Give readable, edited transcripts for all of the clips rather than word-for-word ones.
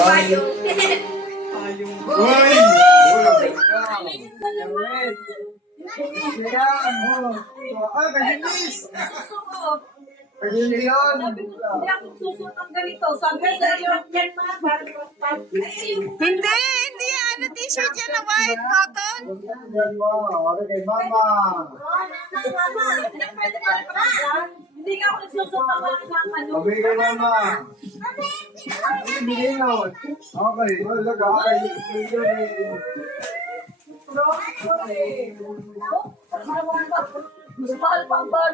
Payong. Uy! Hindi ako susunod ng ganito. Sabi sa'yo, yan mga Hindi, hindi yan. Ano t-shirt yan na white cotton? Hindi ka ako nagsusunod ng ano. Mahal pa ba?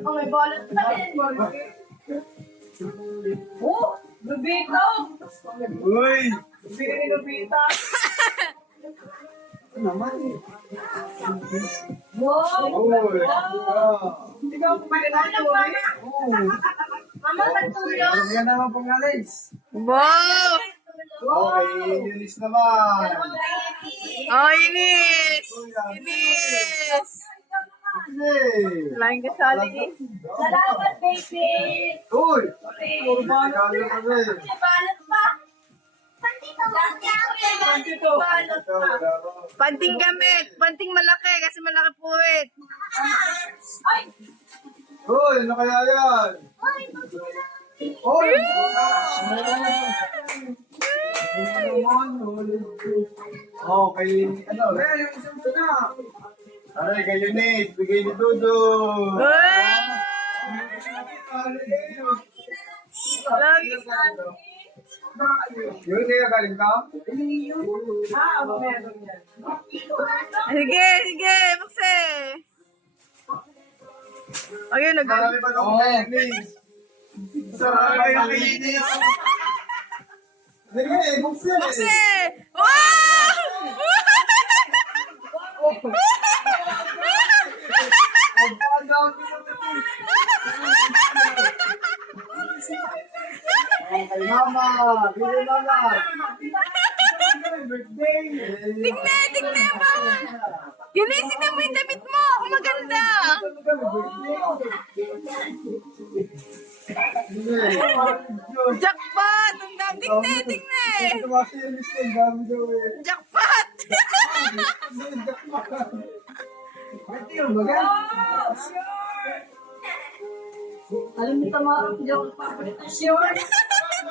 Oh, may balot pa din. Oh, Lubito! Uy! Bigyan ni Lubita. Wow! Ikaw, kumain na ito. Mama, pagtulong. Yan naman pong alis. Wow! Okay, Eunice naman. Oh, Inis! Inis! Hey! Laing kasali eh. Salamat, baby! Uy! Puro balot ka rin. May balot pa! Balot pa! Panting gamit. Panting malaki kasi malaki puwit. Ay! Uy, ano kaya yan? Uy! Okay, ano? Yung isang na. Aray, kay Eunice, bigay ni Dudu. Wow! Lagi. Yun kaya galing ka? Meron yan. Sige, sige, bukse. Ayun, Marami pa naman kay Eunice. Sarap kay Eunice. Sige, buksin eh. Bukse! Wow! Kay Mama, bigay Mama. Birthday. Tingnan, tingnan mo. Ginising mo yung damit mo. Kung maganda. Jackpot! Ang dami. Tingnan, tingnan. Jackpot! Alam mo, tamarang hindi ako papalit ng short.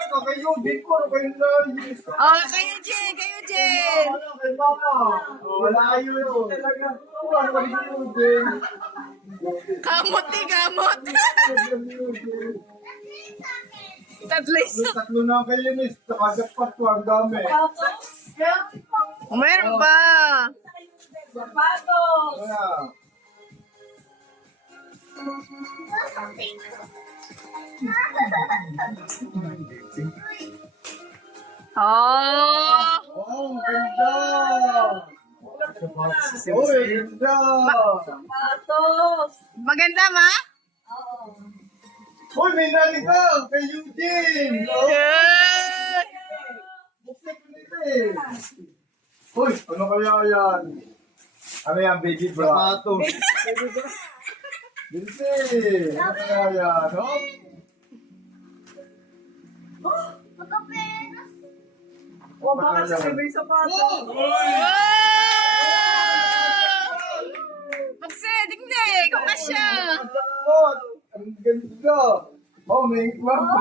Kayo, din ko, kayo na. Oh, kayo, Jen. Kayo, Jen. Kay Mama. Wala yun. Talaga. Ano ba yun, din? Kamot eh, kamot. Tatlo isa. Tatlo na kayo, Nis. Nakagakpat ko ang dami. Meron pa. Sapatos! Kaya, Oh. oh, ganda! Oh, ganda! Sapatos! Maganda, ma? Oo. Uy, may naligaw kay Eugene! Oh, Yeah. buksan ko nito eh. Uy, ano kaya yan? Ano yan, baby bra? Sapatos. Binti! Ano kaya yan? O baka sa may sapatos. Wow! Bukse, tingnan. Kung kasya. Ang ganda! Oh, may ganda!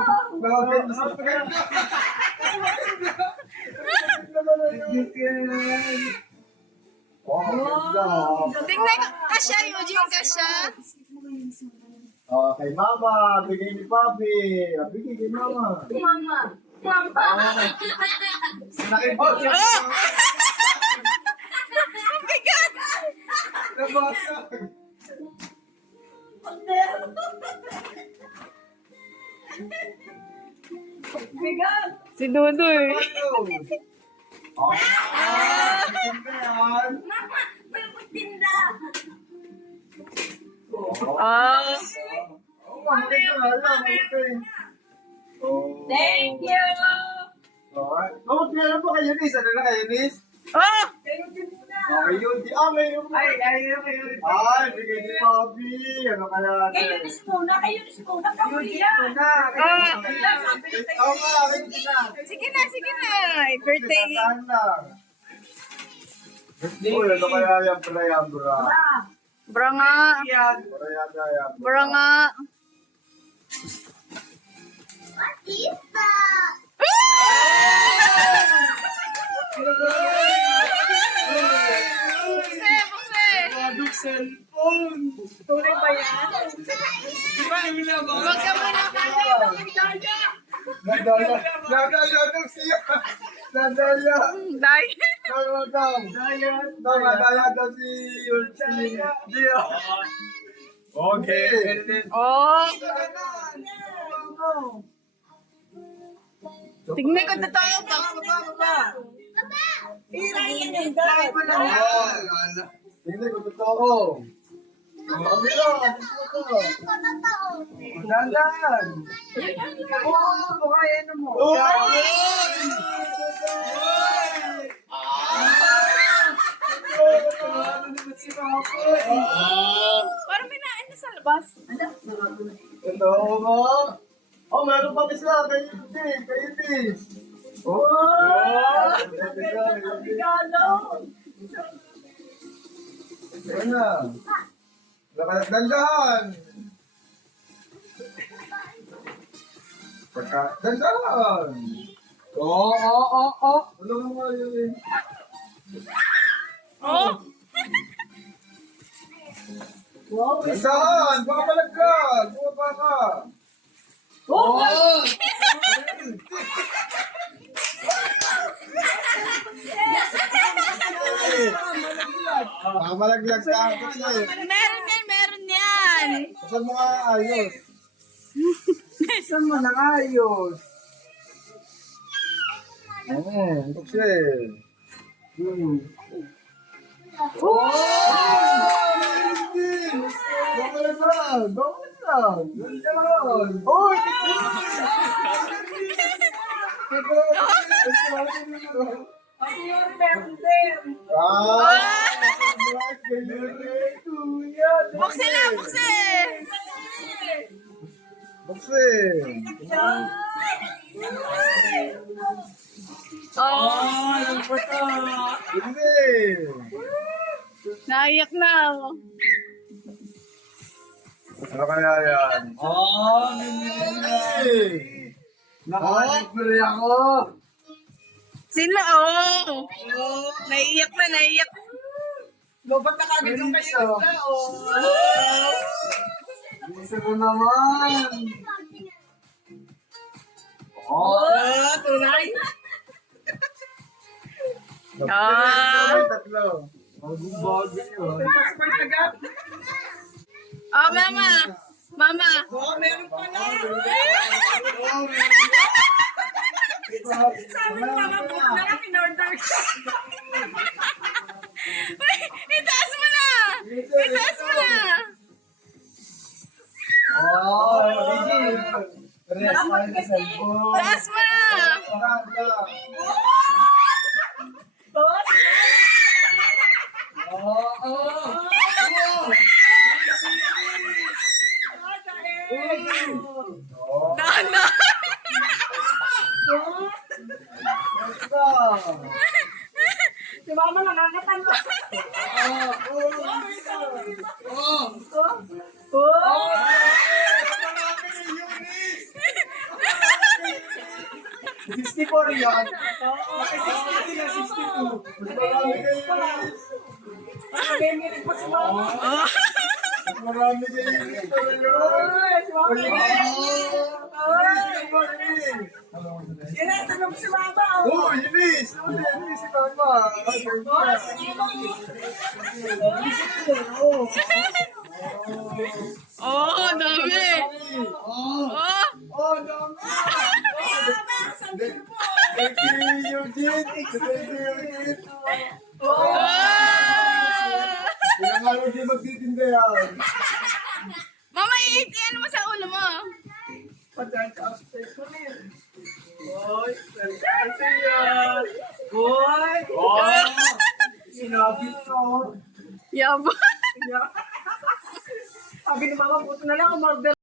Oh, ang ganda! Tingnan, kasya, Eugene, kasya. Oh, kay Mama, bigay ni Papi. Bigay kay Mama. Mama! Mama! Nakibot siya. Oh! Oh my God! Nabasag. Bigat! Si Dudoy. Oh, ganda yan. Mama! May magtinda! Ah. Oh, maganda. Oh. Thank you! Alright. Oh, kaya po kay Eunice. Ano na kay Eunice? Oh! Kayo din muna! Okay yun. May yun. Ay, bigay ni Bobby. Ano kaya? Kayo Eunice muna, kay Eunice muna, kamuliya. Oo nga, rin sila. Sige na, sige na. Birthday. Saan lang? Uy, ano kaya yung Prayambra? Bra nga. Prayambra. Bra nga. Bukse, bukse. Bagong cellphone. Tunay ba yan? Huwag ka muna Nadaya daw siya. Nadaya. Dahil. Nadaya daw si Dia. Okay. Oh. Tingnan ko totoo ba? Tira yan yung dad. Hindi ko totoo. Kabila, dandan. Oo, baka yan mo. Parang may nain na sa labas. Totoo mo? Oh, meron pa isa. Kayo tis. Oh! Regalo. Ayan na. Dandahan! Dandahan! Oo. Ano nga yun eh? Oh. Dandahan! Baka malaglag! Bumaba ka! Oo! Baka malaglag ka kasi. Meron yan. Saan mo nga ayos? Saan mo na ayos? Kasi. Oh! Baka malaglag! Nandiyan! Uy! Kasi yun, meron din. Bukse na, bukse. Bukse! Oh. Hindi! Naiyak na. Ano kaya yan? Hindi! Nakalibre ako! Sino? Oh. Naiyak na, naiyak. Lobat na kagad yung kayo. Bisa ko naman! Tunay. Tatlo. Bagong-bagong yun. Passport agad. Oh, mama. Mama. Oh, meron pala. Sabi ng mama, book na lang in-order ka. Itaas mo na. Itaas mo na. Rest tayo sa cellphone. Itaas mo na. Dana. Si mama nangangatan ko. Yan. Nangangatan pa si mama. Marami kayo dito Sinasa mo si mama. Oh, Yunis! Yunis si Mama! Oh, dami. Oh. Oh, dami! Thank you, Eugene! Thank you, Eugene! Kaya nga hindi magtitinda yan. Mama, i-ano mo sa ulo mo? Sinabit ko. Yaba. Sabi ni mama, buto na lang, umorder